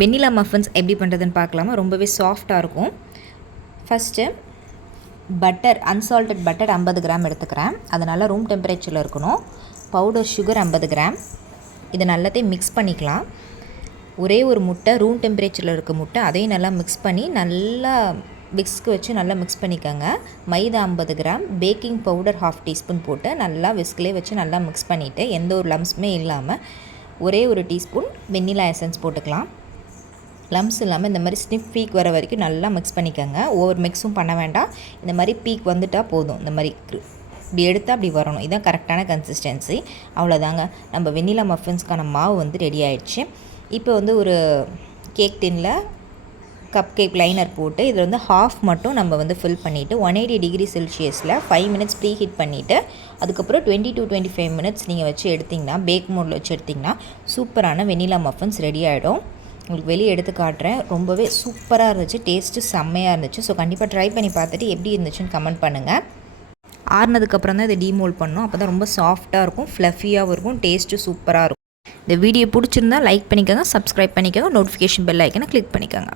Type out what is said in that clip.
வெண்ணிலா muffins எப்படி பண்ணுறதுன்னு பார்க்கலாமா. ரொம்பவே சாஃப்டாக இருக்கும். First butter, unsalted butter 50 gram எடுத்துக்கிறேன். அது நல்லா ரூம் டெம்பரேச்சரில் இருக்கணும். Powder sugar 50 gram. இதை நல்லாத்தையும் மிக்ஸ் பண்ணிக்கலாம். ஒரே ஒரு முட்டை, ரூம் டெம்பரேச்சரில் இருக்க முட்டை, அதையும் நல்லா மிக்ஸ் பண்ணி நல்லா விஸ்க்கு வச்சு நல்லா மிக்ஸ் பண்ணிக்கோங்க. மைதா 50 கிராம், பேக்கிங் பவுடர் 1/2 டீஸ்பூன் போட்டு நல்லா விஸ்க்லேயே வச்சு நல்லா மிக்ஸ் பண்ணிவிட்டு எந்த ஒரு லம்ஸுமே இல்லாமல் ஒரே ஒரு டீஸ்பூன் வெண்ணிலா எசன்ஸ் போட்டுக்கலாம். லம்ஸ் இல்லாமல் இந்த மாதிரி ஸ்னிப் பீக் வர வரைக்கும் நல்லா மிக்ஸ் பண்ணிக்கோங்க. ஓவர் மிக்ஸும் பண்ண வேண்டாம். இந்த மாதிரி பீக் வந்துட்டால் போதும். இந்த மாதிரி இப்படி எடுத்தால் அப்படி வரணும். இதுதான் கரெக்டான கன்சிஸ்டன்சி. அவ்வளோதாங்க, நம்ம வெண்ணிலா மஃபின்ஸ்க்கான மாவு வந்து ரெடி ஆகிடுச்சு. இப்போ வந்து ஒரு கேக் டின்னில் கப் கேக் லைனர் போட்டு இதில் வந்து ஹாஃப் மட்டும் நம்ம வந்து ஃபில் பண்ணிவிட்டு 180 டிகிரி செல்சியஸில் 5 மினிட்ஸ் ப்ரீ ஹீட் பண்ணிவிட்டு அதுக்கப்புறம் 20 to 25 மினிட்ஸ் நீங்கள் வச்சு எடுத்திங்கன்னா, பேக் மோடில் வச்சு எடுத்திங்கன்னா சூப்பரான வெண்ணிலா மஃபின்ஸ் ரெடி ஆகிடும். உங்களுக்கு வெளியே எடுத்து காட்டுறேன். ரொம்பவே சூப்பராக இருந்துச்சு. டேஸ்ட்டு செம்மையாக இருந்துச்சு. ஸோ கண்டிப்பாக ட்ரை பண்ணி பார்த்துட்டு எப்படி இருந்துச்சுன்னு கமெண்ட் பண்ணுங்கள். ஆறுனதுக்கப்புறம் தான் இதை டீமோல்ட் பண்ணணும். அப்போ தான் ரொம்ப சாஃப்டாக இருக்கும், ஃப்ளஃபியாகவும் இருக்கும், டேஸ்ட்டு சூப்பராக இருக்கும். இந்த வீடியோ பிடிச்சிருந்தா லைக் பண்ணிக்கோங்க, சப்ஸ்கிரைப் பண்ணிக்கோங்க, நோட்டிஃபிகேஷன் பெல் ஐக்கனை கிளிக் பண்ணிக்கோங்க.